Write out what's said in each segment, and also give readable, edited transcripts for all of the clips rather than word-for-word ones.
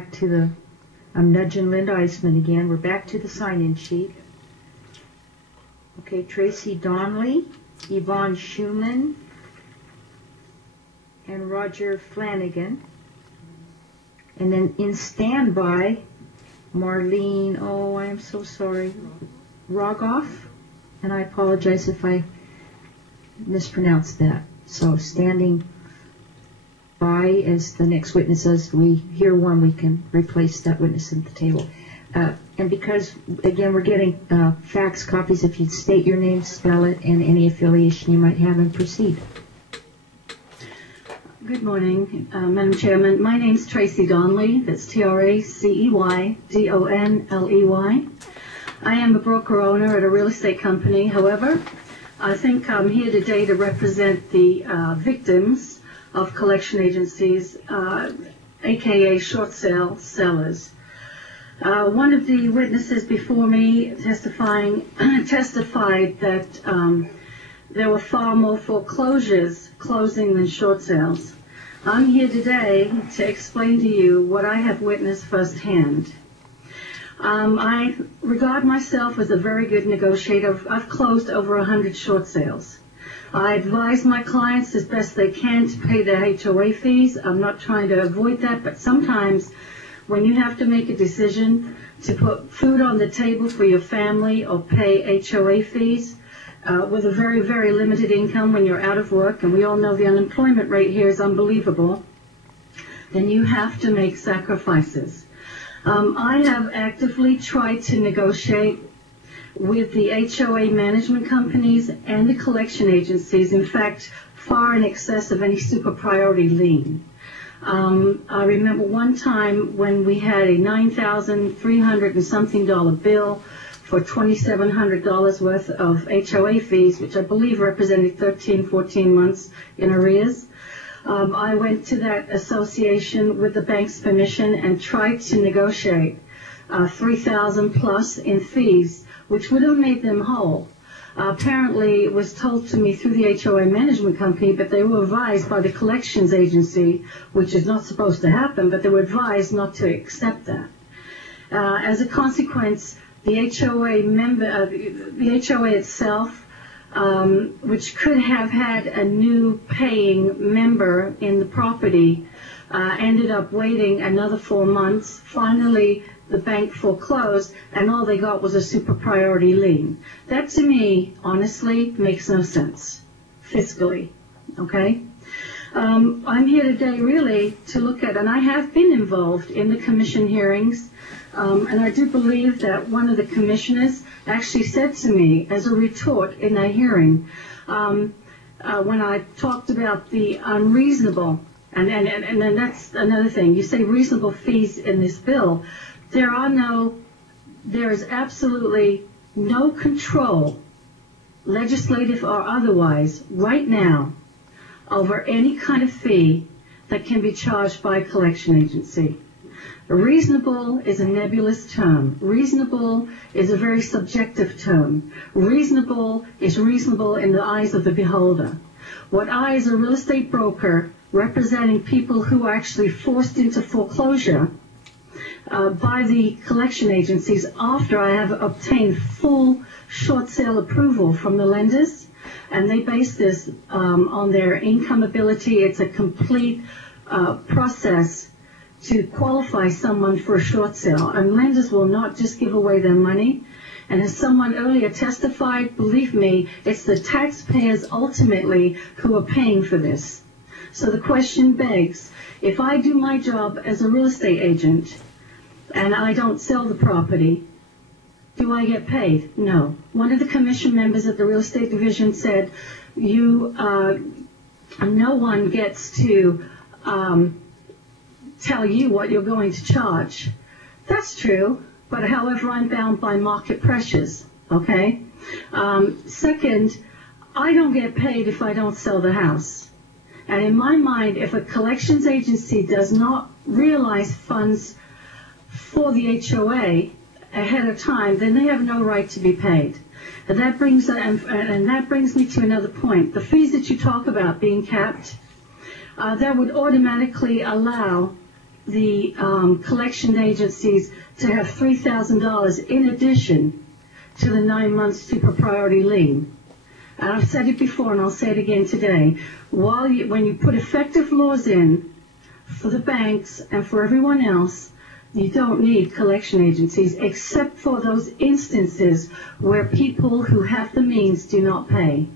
Back to the, I'm nudging Linda Eisman again. We're back to the sign-in sheet. Okay, Tracy Donnelly, Yvonne Schumann, and Roger Flanagan. And then in standby, Marlene, oh, I am so sorry, Rogoff, and I apologize if I mispronounced that. So standing by as the next witness, as we hear one, we can replace that witness at the table. And because, again, we're getting fax copies, if you'd state your name, spell it, and any affiliation you might have, and proceed. Good morning, Madam Chairman. My name's Tracy Donnelly. That's T-R-A-C-E-Y-D-O-N-L-E-Y. I am a broker-owner at a real estate company. However, I think I'm here today to represent the victims of collection agencies, aka short sale sellers. One of the witnesses before me testified that there were far more foreclosures closing than short sales. I'm here today to explain to you what I have witnessed firsthand. I regard myself as a very good negotiator. I've closed over 100 short sales. I advise my clients as best they can to pay their HOA fees. I'm not trying to avoid that, but sometimes when you have to make a decision to put food on the table for your family or pay HOA fees with a very, very limited income when you're out of work, and we all know the unemployment rate here is unbelievable, then you have to make sacrifices. I have actively tried to negotiate with the HOA management companies and the collection agencies, in fact, far in excess of any super priority lien. I remember one time when we had a $9,300 and something bill for $2,700 worth of HOA fees, which I believe represented 13, 14 months in arrears. I went to that association with the bank's permission and tried to negotiate $3,000 plus in fees, which would have made them whole. Apparently, it was told to me through the HOA management company, but they were advised by the collections agency, which is not supposed to happen, but they were advised not to accept that. As a consequence, the HOA the HOA itself, which could have had a new paying member in the property, ended up waiting another 4 months. Finally, the bank foreclosed, and all they got was a super priority lien. That, to me, honestly, makes no sense, fiscally, okay? I'm here today really to look at, and I have been involved in the commission hearings, and I do believe that one of the commissioners actually said to me as a retort in a hearing, when I talked about the unreasonable, and then that's another thing, you say reasonable fees in this bill. There is absolutely no control, legislative or otherwise, right now, over any kind of fee that can be charged by a collection agency. Reasonable is a nebulous term. Reasonable is a very subjective term. Reasonable is reasonable in the eyes of the beholder. What I, as a real estate broker, representing people who are actually forced into foreclosure by the collection agencies after I have obtained full short sale approval from the lenders, and they base this on their income ability. It's a complete process to qualify someone for a short sale, and lenders will not just give away their money. And as someone earlier testified, believe me, it's the taxpayers ultimately who are paying for this. So the question begs, if I do my job as a real estate agent and I don't sell the property, do I get paid? No. One of the commission members at the real estate division said, no one gets to tell you what you're going to charge. That's true, but however, I'm bound by market pressures, okay? Second, I don't get paid if I don't sell the house. And in my mind, if a collections agency does not realize funds for the HOA ahead of time, then they have no right to be paid. And that brings me to another point. The fees that you talk about being capped, that would automatically allow the collection agencies to have $3,000 in addition to the 9 months super priority lien. And I've said it before and I'll say it again today. When you put effective laws in for the banks and for everyone else, you don't need collection agencies except for those instances where people who have the means do not pay.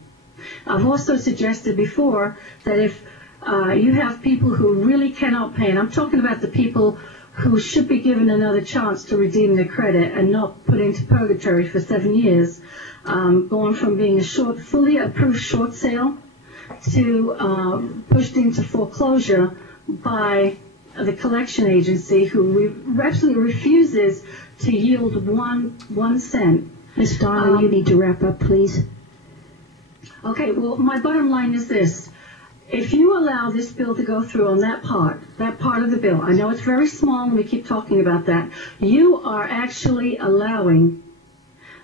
I've also suggested before that if you have people who really cannot pay, and I'm talking about the people who should be given another chance to redeem their credit and not put into purgatory for 7 years, going from being a fully approved short sale to pushed into foreclosure by the collection agency who absolutely refuses to yield one cent. Ms. Donna, you need to wrap up, please. Okay, well, my bottom line is this. If you allow this bill to go through on that part of the bill, I know it's very small and we keep talking about that, you are actually allowing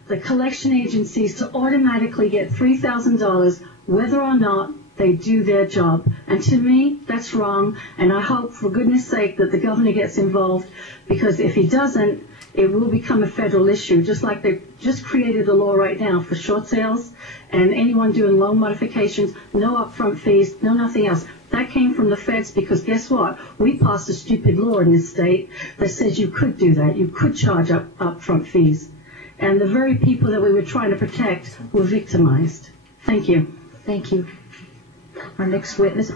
the collection agencies to automatically get $3,000 whether or not they do their job. And to me, that's wrong, and I hope, for goodness sake, that the governor gets involved, because if he doesn't, it will become a federal issue, just like they just created a law right now for short sales and anyone doing loan modifications, no upfront fees, no nothing else. That came from the feds because guess what? We passed a stupid law in this state that says you could do that. You could charge upfront fees. And the very people that we were trying to protect were victimized. Thank you. Thank you. Our next witness.